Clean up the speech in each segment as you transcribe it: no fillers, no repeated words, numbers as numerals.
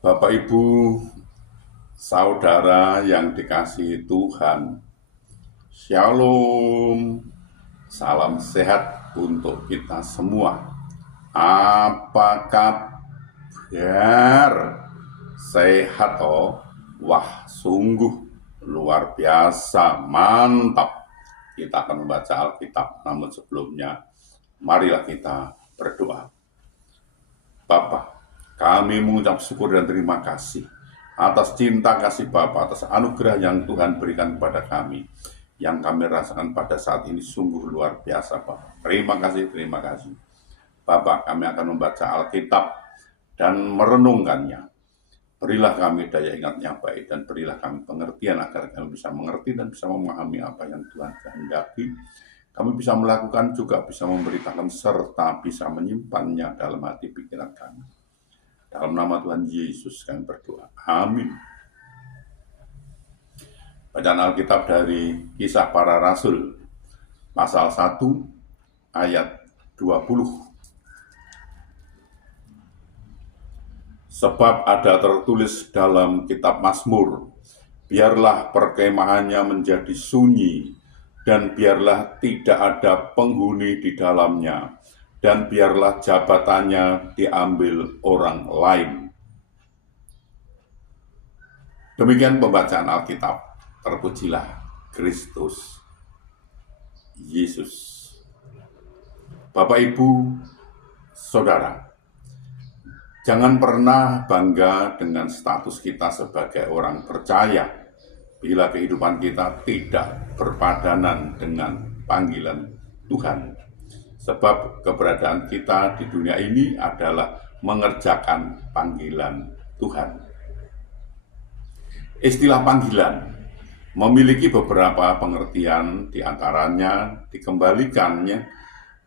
Bapak, Ibu, saudara yang dikasihi Tuhan, Shalom, salam sehat untuk kita semua. Apa kabar? Sehat toh? Wah, sungguh luar biasa, mantap. Kita akan membaca Alkitab, namun sebelumnya marilah kita berdoa. Bapa, kami mengucap syukur dan terima kasih atas cinta kasih Bapa, atas anugerah yang Tuhan berikan kepada kami, yang kami rasakan pada saat ini sungguh luar biasa, Bapa. Terima kasih. Bapa, kami akan membaca Alkitab dan merenungkannya. Berilah kami daya ingat yang baik dan berilah kami pengertian agar kami bisa mengerti dan bisa memahami apa yang Tuhan kehendaki. Kami bisa melakukan juga bisa memberitakan serta bisa menyimpannya dalam hati pikiran kami. Dalam nama Tuhan Yesus kami berdoa. Amin. Bacaan Alkitab dari Kisah Para Rasul, pasal 1 ayat 20. Sebab ada tertulis dalam kitab Mazmur, biarlah perkemahannya menjadi sunyi, dan biarlah tidak ada penghuni di dalamnya, dan biarlah jabatannya diambil orang lain. Demikian pembacaan Alkitab. Terpujilah Kristus Yesus. Bapak, Ibu, Saudara, jangan pernah bangga dengan status kita sebagai orang percaya bila kehidupan kita tidak berpadanan dengan panggilan Tuhan. Sebab keberadaan kita di dunia ini adalah mengerjakan panggilan Tuhan. Istilah panggilan memiliki beberapa pengertian, diantaranya dikembalikannya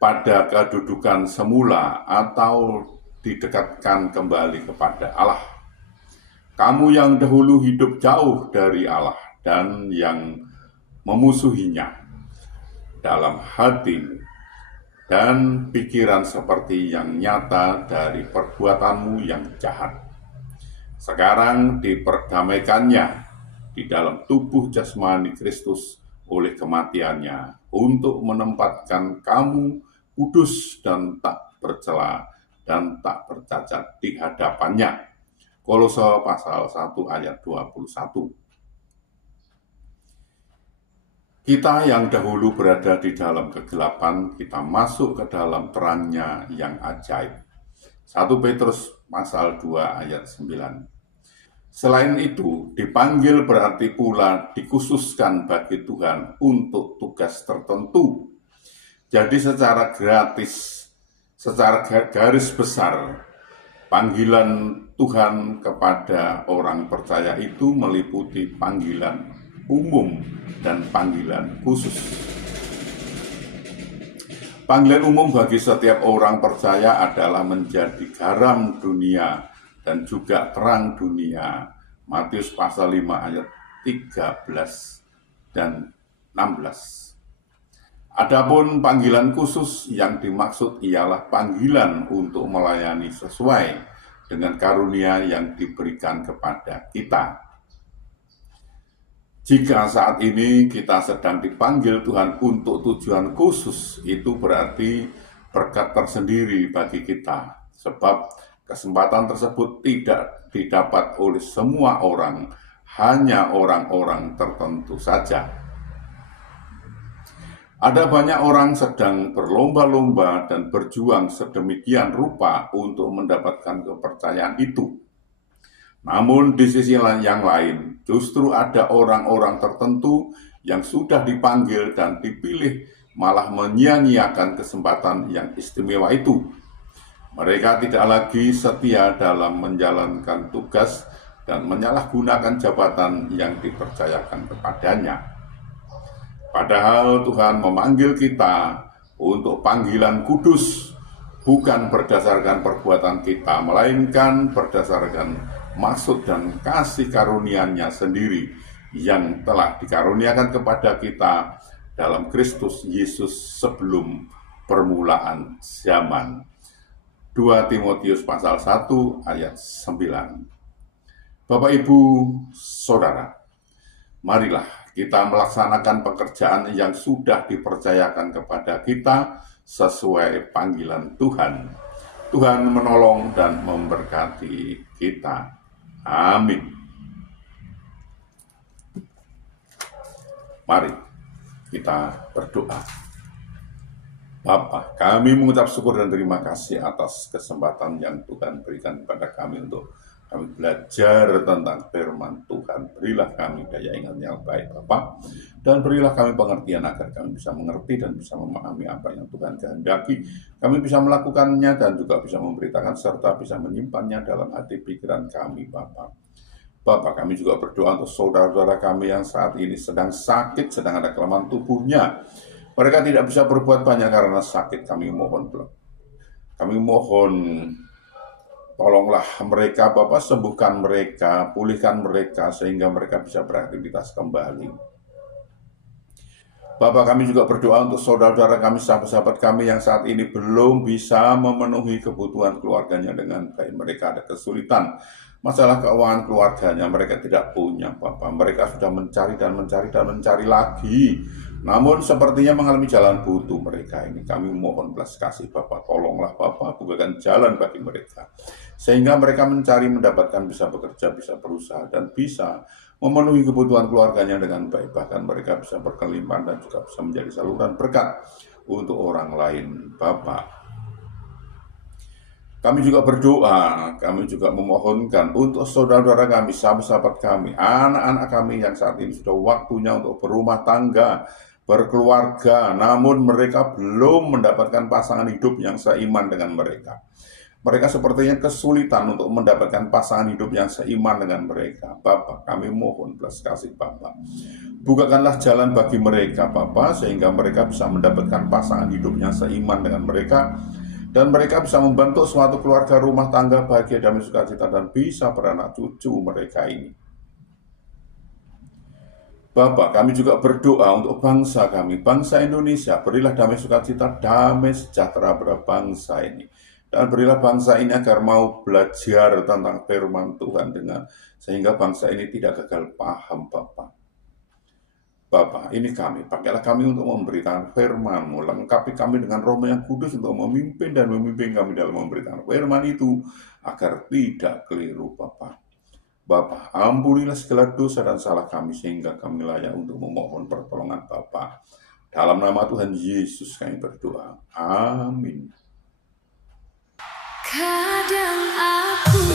pada kedudukan semula atau didekatkan kembali kepada Allah. Kamu yang dahulu hidup jauh dari Allah dan yang memusuhinya dalam hatimu dan pikiran seperti yang nyata dari perbuatanmu yang jahat. Sekarang diperdamaikannya di dalam tubuh jasmani Kristus oleh kematiannya untuk menempatkan kamu kudus dan tak bercela dan tak bercacat di hadapannya. Kolose pasal 1 ayat 21. Kita yang dahulu berada di dalam kegelapan, kita masuk ke dalam terangnya yang ajaib. 1 Petrus pasal 2 ayat 9. Selain itu, dipanggil berarti pula dikhususkan bagi Tuhan untuk tugas tertentu. Jadi secara gratis, secara garis besar, panggilan Tuhan kepada orang percaya itu meliputi panggilan umum dan panggilan khusus. Panggilan umum bagi setiap orang percaya adalah menjadi garam dunia dan juga terang dunia. Matius pasal 5 ayat 13 dan 16. Adapun panggilan khusus yang dimaksud ialah panggilan untuk melayani sesuai dengan karunia yang diberikan kepada kita. Jika saat ini kita sedang dipanggil Tuhan untuk tujuan khusus, itu berarti berkat tersendiri bagi kita. Sebab kesempatan tersebut tidak didapat oleh semua orang, hanya orang-orang tertentu saja. Ada banyak orang sedang berlomba-lomba dan berjuang sedemikian rupa untuk mendapatkan kepercayaan itu. Namun di sisi yang lain, justru ada orang-orang tertentu yang sudah dipanggil dan dipilih malah menyia-nyiakan kesempatan yang istimewa itu. Mereka tidak lagi setia dalam menjalankan tugas dan menyalahgunakan jabatan yang dipercayakan kepadanya. Padahal Tuhan memanggil kita untuk panggilan kudus, bukan berdasarkan perbuatan kita, melainkan berdasarkan maksud dan kasih karunia-Nya sendiri yang telah dikaruniakan kepada kita dalam Kristus Yesus sebelum permulaan zaman. 2 Timotius pasal 1 ayat 9. Bapak, Ibu, Saudara, marilah kita melaksanakan pekerjaan yang sudah dipercayakan kepada kita sesuai panggilan Tuhan. Tuhan menolong dan memberkati kita. Amin. Mari kita berdoa. Bapa, kami mengucap syukur dan terima kasih atas kesempatan yang Tuhan berikan kepada kami untuk kami belajar tentang firman Tuhan. Berilah kami daya ingat yang baik, Bapa, dan berilah kami pengertian agar kami bisa mengerti dan bisa memahami apa yang Tuhan kehendaki. Kami bisa melakukannya dan juga bisa memberitakan serta bisa menyimpannya dalam hati pikiran kami, Bapa. Bapak, kami juga berdoa untuk saudara-saudara kami yang saat ini sedang sakit, sedang ada kelemahan tubuhnya. Mereka tidak bisa berbuat banyak karena sakit. Kami mohon tolonglah mereka, Bapak, sembuhkan mereka, pulihkan mereka, sehingga mereka bisa beraktivitas kembali. Bapak, kami juga berdoa untuk saudara-saudara kami, sahabat-sahabat kami yang saat ini belum bisa memenuhi kebutuhan keluarganya dengan baik. Mereka ada kesulitan, masalah keuangan keluarganya, mereka tidak punya, Bapak. Mereka sudah mencari dan mencari lagi. Namun sepertinya mengalami jalan buntu mereka ini. Kami mohon belas kasih, Bapak. Tolonglah, Bapak, bukakan jalan bagi mereka. Sehingga mereka mencari, mendapatkan, bisa bekerja, bisa berusaha, dan bisa memenuhi kebutuhan keluarganya dengan baik. Bahkan mereka bisa berkelimpahan dan juga bisa menjadi saluran berkat untuk orang lain, Bapak. Kami juga berdoa, kami juga memohonkan untuk saudara-saudara kami, sahabat-sahabat kami, anak-anak kami yang saat ini sudah waktunya untuk berumah tangga, berkeluarga, namun mereka belum mendapatkan pasangan hidup yang seiman dengan mereka. Mereka sepertinya kesulitan untuk mendapatkan pasangan hidup yang seiman dengan mereka. Bapak, kami mohon belas kasih, Bapak. Bukakanlah jalan bagi mereka, Bapak, sehingga mereka bisa mendapatkan pasangan hidup yang seiman dengan mereka, dan mereka bisa membentuk suatu keluarga rumah tangga bahagia, damai, sukacita, dan bisa beranak cucu mereka ini. Bapak, kami juga berdoa untuk bangsa kami, bangsa Indonesia. Berilah damai sukacita, damai sejahtera pada bangsa ini. Dan berilah bangsa ini agar mau belajar tentang firman Tuhan sehingga bangsa ini tidak gagal paham, Bapak. Bapak, ini kami, pakailah kami untuk memberitakan firman-Mu, lengkapi kami dengan Roh yang kudus untuk memimpin dan memimpin kami dalam memberitakan firman itu, agar tidak keliru, Bapak. Bapak, ampunilah segala dosa dan salah kami, sehingga kami layak untuk memohon pertolongan Bapak. Dalam nama Tuhan Yesus kami berdoa. Amin. Kadang aku